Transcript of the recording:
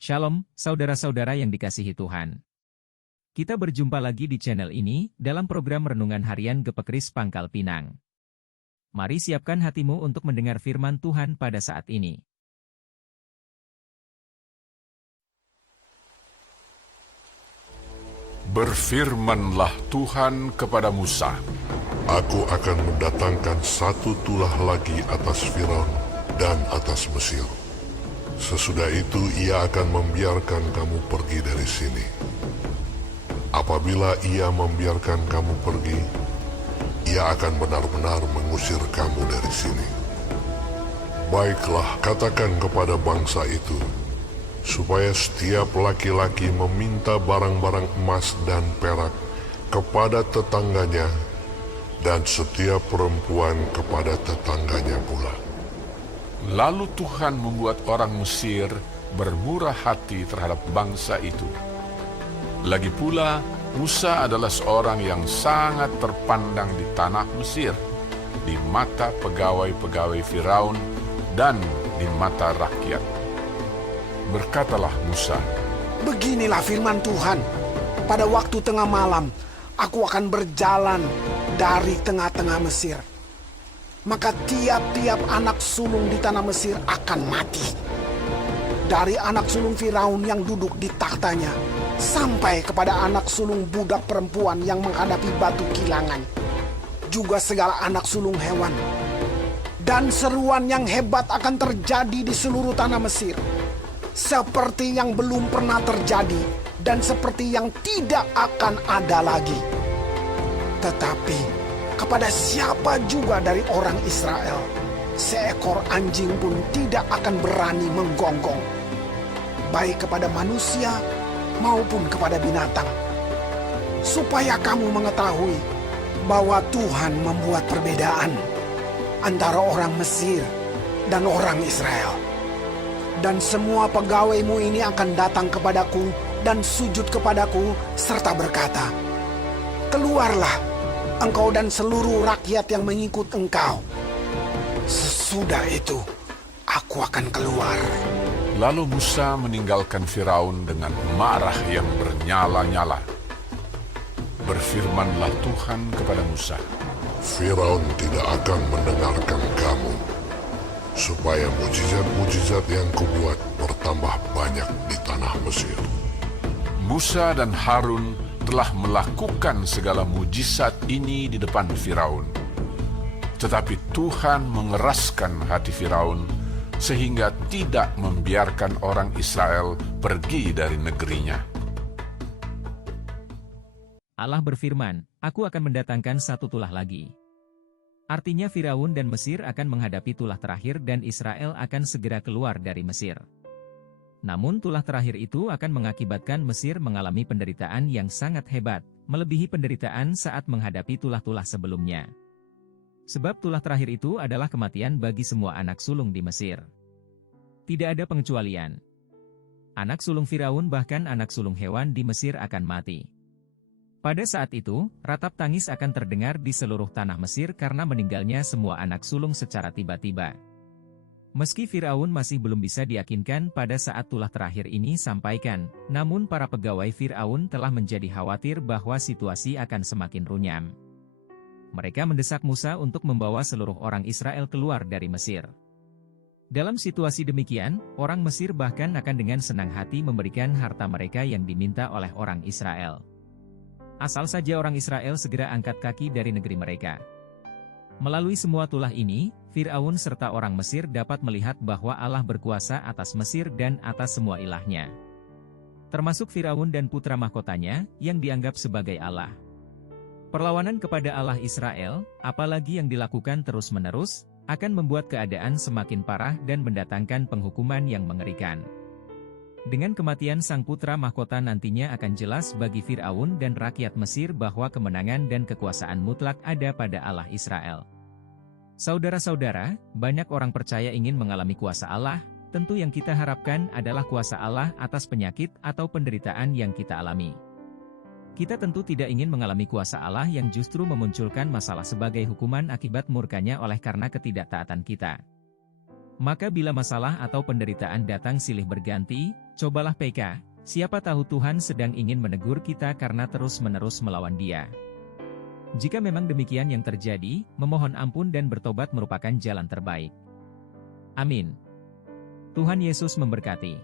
Shalom, saudara-saudara yang dikasihi Tuhan. Kita berjumpa lagi di channel ini, dalam program Renungan Harian Gepekris Pangkal Pinang. Mari siapkan hatimu untuk mendengar firman Tuhan pada saat ini. Berfirmanlah Tuhan kepada Musa, Aku akan mendatangkan satu tulah lagi atas Firaun dan atas Mesir. Sesudah itu ia akan membiarkan kamu pergi dari sini. Apabila ia membiarkan kamu pergi, ia akan benar-benar mengusir kamu dari sini. Baiklah, katakan kepada bangsa itu, supaya setiap laki-laki meminta barang-barang emas dan perak kepada tetangganya, dan setiap perempuan kepada tetangganya pula. lalu Tuhan membuat orang Mesir bermurah hati terhadap bangsa itu. Lagi pula, Musa adalah seorang yang sangat terpandang di tanah Mesir, di mata pegawai-pegawai Firaun dan di mata rakyat. Berkatalah Musa, Beginilah firman Tuhan, pada waktu tengah malam, aku akan berjalan dari tengah-tengah Mesir. Maka tiap-tiap anak sulung di tanah Mesir akan mati. Dari anak sulung Firaun yang duduk di takhtanya, sampai kepada anak sulung budak perempuan yang menghadapi batu kilangan, juga segala anak sulung hewan. Dan seruan yang hebat akan terjadi di seluruh tanah Mesir, seperti yang belum pernah terjadi dan seperti yang tidak akan ada lagi. Tetapi kepada siapa juga dari orang Israel, seekor anjing pun tidak akan berani menggonggong, baik kepada manusia maupun kepada binatang. Supaya kamu mengetahui bahwa Tuhan membuat perbedaan antara orang Mesir dan orang Israel. Dan semua pegawaimu ini akan datang kepadaku dan sujud kepadaku serta berkata, Keluarlah, engkau dan seluruh rakyat yang mengikut engkau. Sesudah itu, aku akan keluar. lalu Musa meninggalkan Firaun dengan marah yang bernyala-nyala. Berfirmanlah Tuhan kepada Musa, Firaun tidak akan mendengarkan kamu, supaya mujizat-mujizat yang kubuat bertambah banyak di tanah Mesir. Musa dan Harun telah melakukan segala mujizat ini di depan Firaun. Tetapi Tuhan mengeraskan hati Firaun sehingga tidak membiarkan orang Israel pergi dari negerinya. Allah berfirman, Aku akan mendatangkan satu tulah lagi. Artinya Firaun dan Mesir akan menghadapi tulah terakhir dan Israel akan segera keluar dari Mesir. Namun tulah terakhir itu akan mengakibatkan Mesir mengalami penderitaan yang sangat hebat, melebihi penderitaan saat menghadapi tulah-tulah sebelumnya. Sebab tulah terakhir itu adalah kematian bagi semua anak sulung di Mesir. Tidak ada pengecualian. Anak sulung Firaun bahkan anak sulung hewan di Mesir akan mati. Pada saat itu, ratap tangis akan terdengar di seluruh tanah Mesir karena meninggalnya semua anak sulung secara tiba-tiba. Meski Firaun masih belum bisa diyakinkan pada saat tulah terakhir ini sampaikan, namun para pegawai Firaun telah menjadi khawatir bahwa situasi akan semakin runyam. Mereka mendesak Musa untuk membawa seluruh orang Israel keluar dari Mesir. Dalam situasi demikian, orang Mesir bahkan akan dengan senang hati memberikan harta mereka yang diminta oleh orang Israel. Asal saja orang Israel segera angkat kaki dari negeri mereka. Melalui semua tulah ini, Firaun serta orang Mesir dapat melihat bahwa Allah berkuasa atas Mesir dan atas semua ilahnya. Termasuk Firaun dan putra mahkotanya, yang dianggap sebagai Allah. Perlawanan kepada Allah Israel, apalagi yang dilakukan terus-menerus, akan membuat keadaan semakin parah dan mendatangkan penghukuman yang mengerikan. Dengan kematian sang putra mahkota nantinya akan jelas bagi Firaun dan rakyat Mesir bahwa kemenangan dan kekuasaan mutlak ada pada Allah Israel. Saudara-saudara, banyak orang percaya ingin mengalami kuasa Allah, tentu yang kita harapkan adalah kuasa Allah atas penyakit atau penderitaan yang kita alami. Kita tentu tidak ingin mengalami kuasa Allah yang justru memunculkan masalah sebagai hukuman akibat murkanya oleh karena ketidaktaatan kita. Maka bila masalah atau penderitaan datang silih berganti, Cobalah PK, siapa tahu Tuhan sedang ingin menegur kita karena terus-menerus melawan Dia. Jika memang demikian yang terjadi, memohon ampun dan bertobat merupakan jalan terbaik. Amin. Tuhan Yesus memberkati.